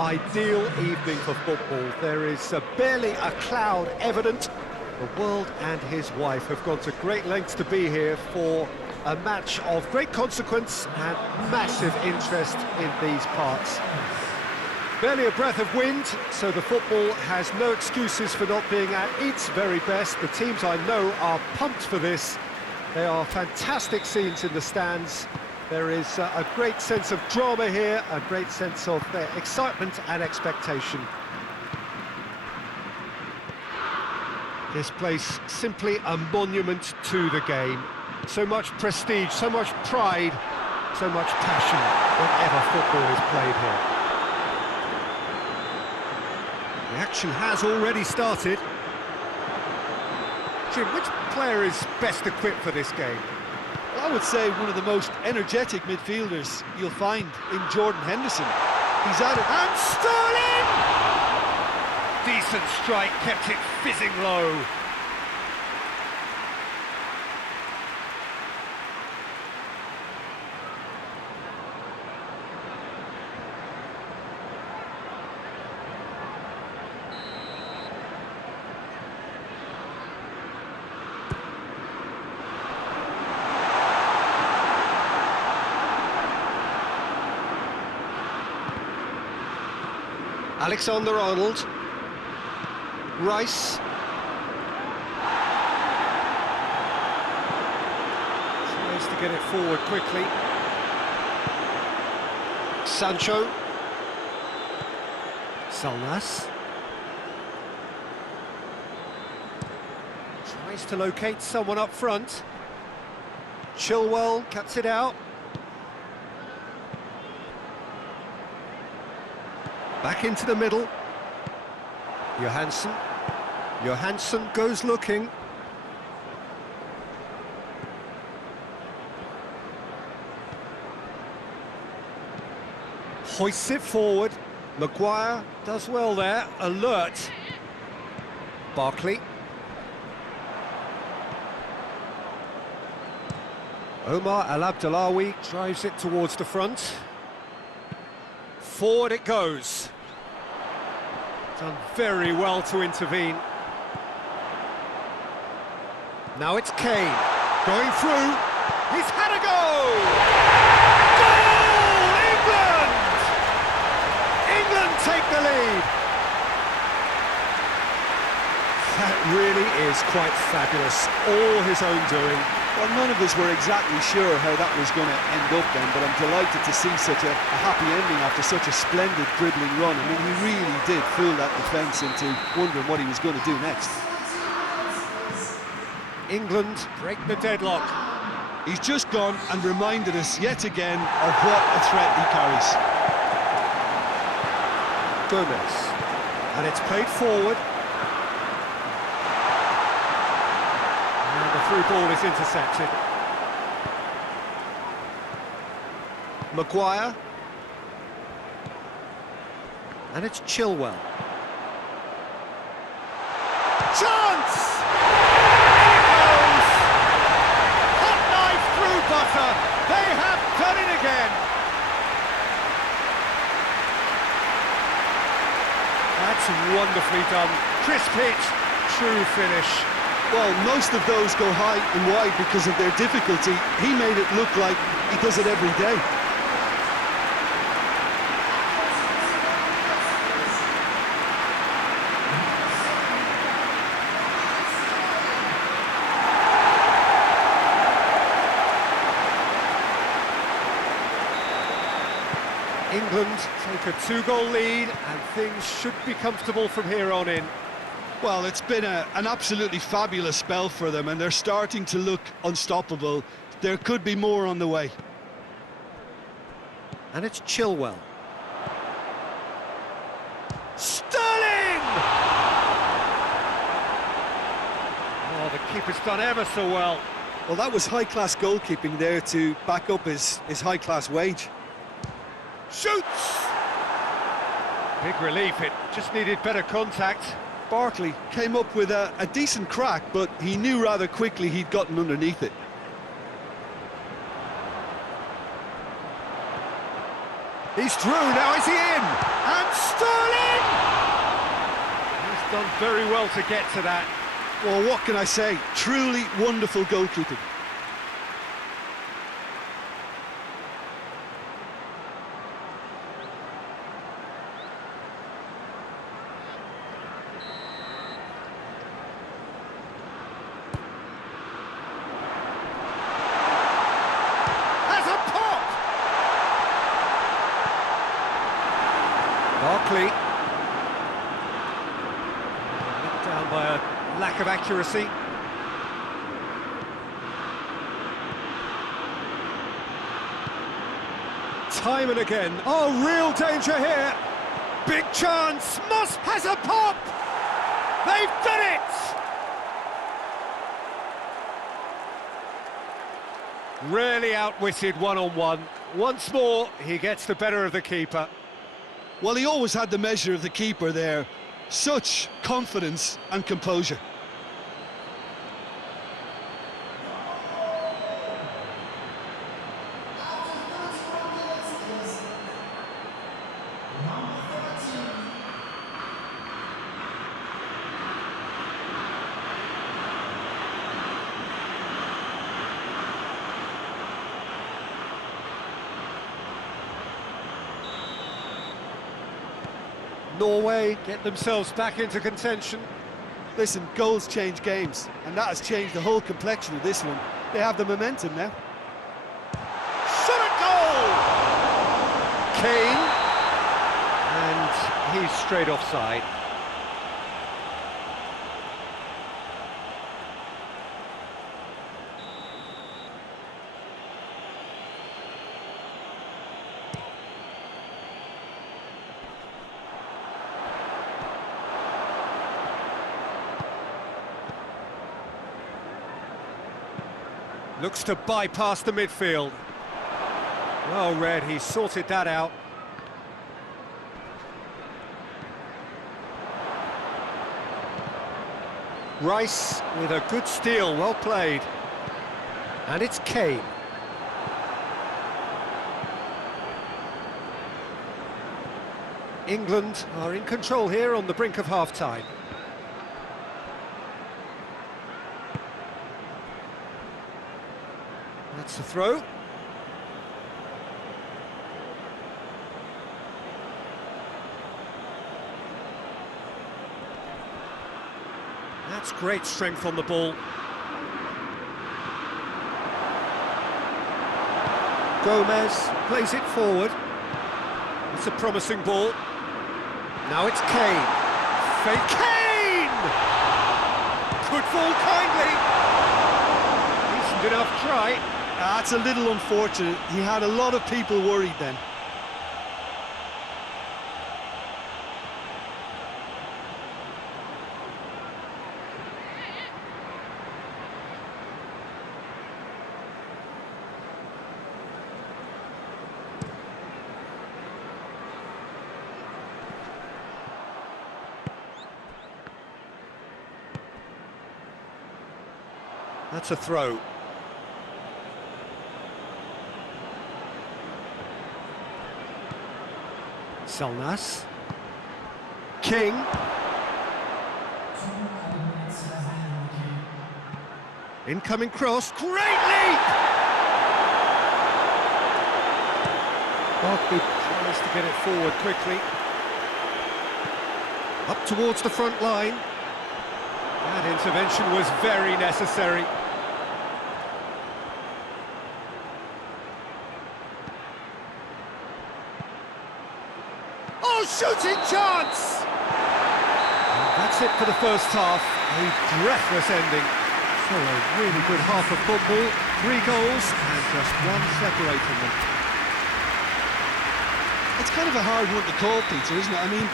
ideal evening for football. There is barely a cloud evident. The world and his wife have gone to great lengths to be here for a match of great consequence and massive interest in these parts. Barely a breath of wind, so the football has no excuses for not being at its very best. The teams I know are pumped for this. They are fantastic scenes in the stands. There is a great sense of drama here, a great sense of excitement and expectation. This place simply a monument to the game. So much prestige, so much pride, so much passion whenever football is played here. The action has already started. Jim, which player is best equipped for this game? Well, I would say one of the most energetic midfielders you'll find in Jordan Henderson. He's at it. And Sterling! Decent strike, kept it fizzing low. Alexander-Arnold, Rice, tries to get it forward quickly, Sancho, Salnas, tries to locate someone up front, Chilwell cuts it out. Back into the middle. Johansson goes looking. Hoists it forward. Maguire does well there. Alert. Barkley. Omar Al-Abdalawi drives it towards the front. Forward it goes. Done very well to intervene. Now it's Kane. Going through. He's had a goal! Goal! England! England take the lead. That really is quite fabulous. All his own doing. Well, none of us were exactly sure how that was going to end up then, but I'm delighted to see such a happy ending after such a splendid dribbling run. I mean, he really did fool that defence into wondering what he was going to do next. England break the deadlock. He's just gone and reminded us yet again of what a threat he carries. Gomez. And it's played forward. The through ball is intercepted. Maguire. And it's Chilwell. Chance! In it goes! Hot knife through butter. They have done it again. That's wonderfully done. Crisp hit, true finish. Well, most of those go high and wide because of their difficulty. He made it look like he does it every day. England take a 2-goal lead and things should be comfortable from here on in. Well, it's been an absolutely fabulous spell for them, and they're starting to look unstoppable. There could be more on the way. And it's Chilwell. Sterling! Oh, the keeper's done ever so well. Well, that was high-class goalkeeping there to back up his high-class wage. Shoots! Big relief, it just needed better contact. Barkley came up with a decent crack, but he knew rather quickly he'd gotten underneath it. He's through, now is he in? And done very well to get to that. Well, what can I say? Truly wonderful goalkeeping. Barkley. Let down by a lack of accuracy. Time and again. Oh, real danger here. Big chance. Moss has a pop. They've done it. Really outwitted one-on-one. Once more, he gets the better of the keeper. Well, he always had the measure of the keeper there. Such confidence and composure. Norway get themselves back into contention. Listen, goals change games, and that has changed the whole complexion of this one. They have the momentum now. Shot at goal! Kane, and he's straight offside. Looks to bypass the midfield. Well read, he sorted that out. Rice with a good steal, well played. And it's Kane. England are in control here on the brink of half-time. That's the throw. That's great strength on the ball. Gomez plays it forward. It's a promising ball. Now it's Kane. Fake Kane! Could fall kindly. Decent enough try. That's a little unfortunate. He had a lot of people worried then. That's a throw. Salnas. King. Incoming cross. Great leap! Barkley tries to get it forward quickly. Up towards the front line. That intervention was very necessary. Oh, shooting chance! And that's it for the first half. A breathless ending. So a really good half of football. 3 goals and just one separating them. It's kind of a hard one to call, Peter, isn't it? I mean,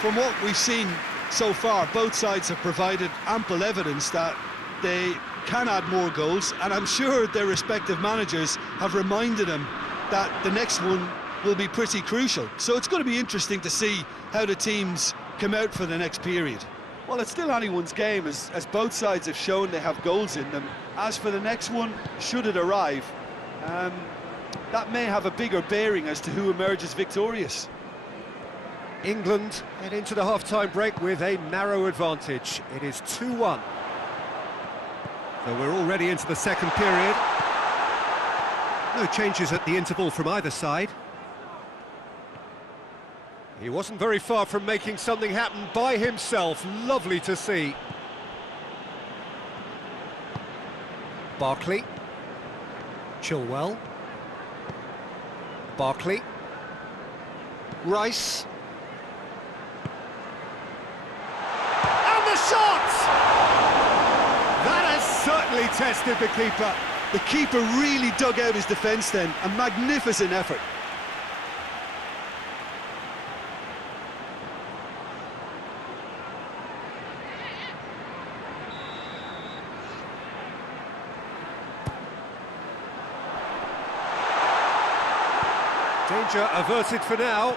from what we've seen so far, both sides have provided ample evidence that they can add more goals, and I'm sure their respective managers have reminded them that the next one will be pretty crucial. So it's going to be interesting to see how the teams come out for the next period. Well, it's still anyone's game, as both sides have shown they have goals in them. As for the next one, should it arrive, that may have a bigger bearing as to who emerges victorious. England head into the half-time break with a narrow advantage. It is 2-1. So we're already into the second period. No changes at the interval from either side. He wasn't very far from making something happen by himself. Lovely to see. Barkley. Chilwell. Barkley. Rice. And the shot! That has certainly tested the keeper. The keeper really dug out his defence then. A magnificent effort. Danger averted for now.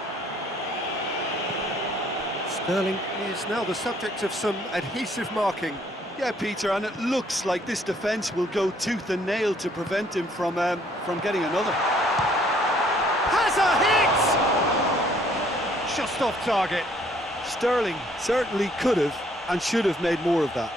Sterling is now the subject of some adhesive marking. Yeah, Peter, and it looks like this defence will go tooth and nail to prevent him from getting another. Has a hit! Just off target. Sterling certainly could have and should have made more of that.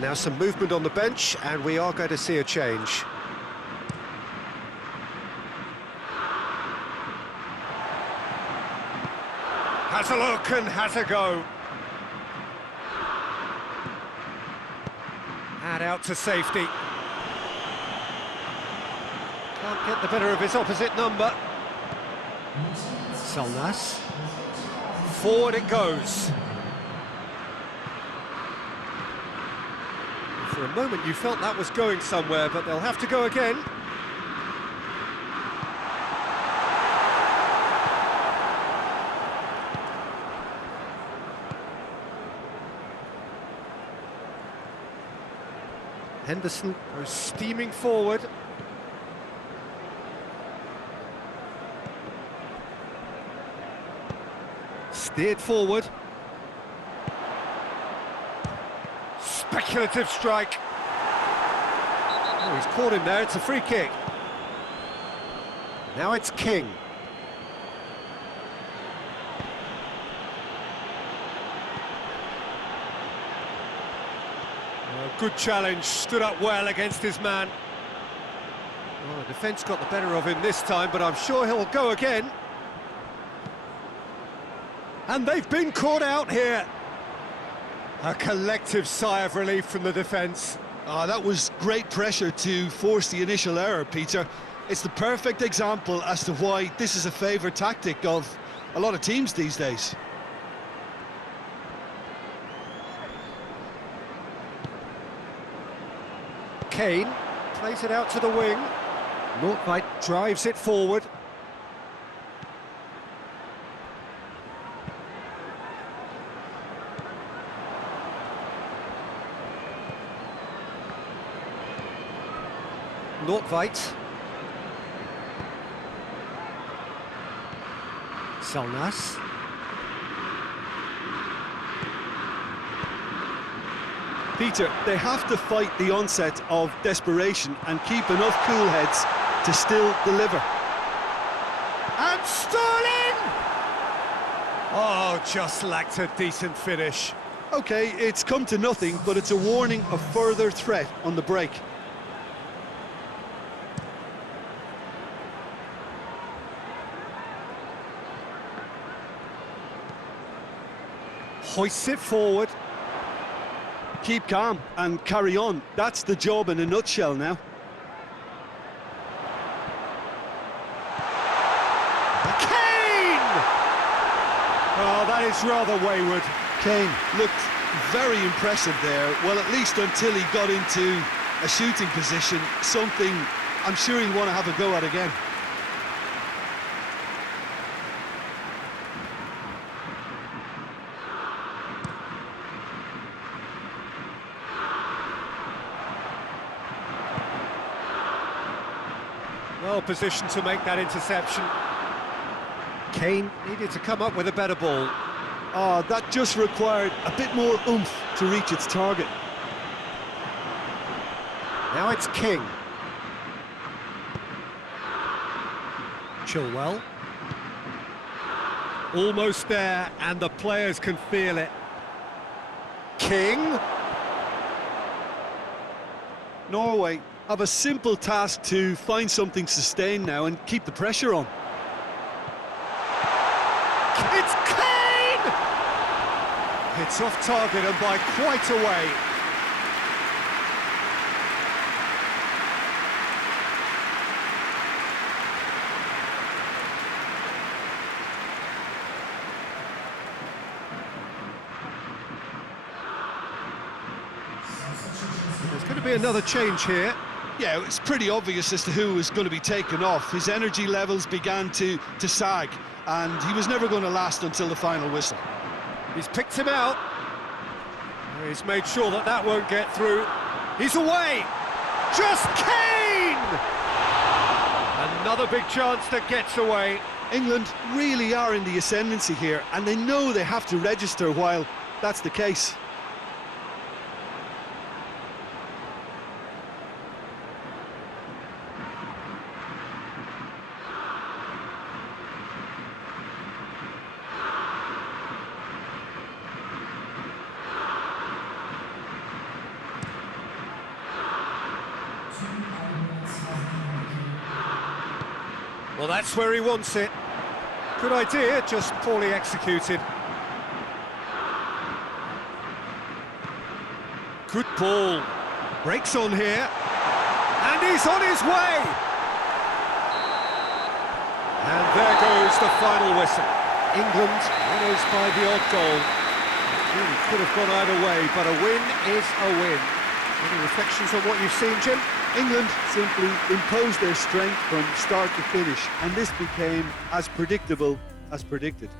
Now some movement on the bench, and we are going to see a change. Has a look and has a go. And out to safety. Can't get the better of his opposite number. Salnas. Forward it goes. For a moment you felt that was going somewhere, but they'll have to go again. Henderson goes steaming forward. Steered forward. Speculative strike. Oh, he's caught him there, it's a free kick. Now it's King. Good challenge, stood up well against his man. Well, the defence got the better of him this time, but I'm sure he'll go again. And they've been caught out here. A collective sigh of relief from the defence. That was great pressure to force the initial error, Peter. It's the perfect example as to why this is a favourite tactic of a lot of teams these days. Kane plays it out to the wing. Norway drives it forward. Norway. Salnas. Peter, they have to fight the onset of desperation and keep enough cool heads to still deliver. And Sterling! Oh, just lacked a decent finish. OK, it's come to nothing, but it's a warning of further threat on the break. Hoists it forward. Keep calm and carry on. That's the job in a nutshell now. Kane! Oh, that is rather wayward. Kane looked very impressive there. Well, at least until he got into a shooting position, something I'm sure he'll want to have a go at again. Well positioned to make that interception. Kane needed to come up with a better ball. Oh, that just required a bit more oomph to reach its target. Now it's King. Chilwell. Almost there, and the players can feel it. King. Norway have a simple task to find something sustained now and keep the pressure on. It's Kane! It's off target and by quite a way. There's going to be another change here. Yeah, it's pretty obvious as to who was going to be taken off. His energy levels began to sag, and he was never going to last until the final whistle. He's picked him out. He's made sure that that won't get through. He's away. Just Kane! Another big chance that gets away. England really are in the ascendancy here, and they know they have to register while that's the case. Well, that's where he wants it. Good idea, just poorly executed. Good ball. Breaks on here. And he's on his way! And there goes the final whistle. England honours by the odd goal. Really could have gone either way, but a win is a win. Any reflections on what you've seen, Jim? England simply imposed their strength from start to finish, and this became as predictable as predicted.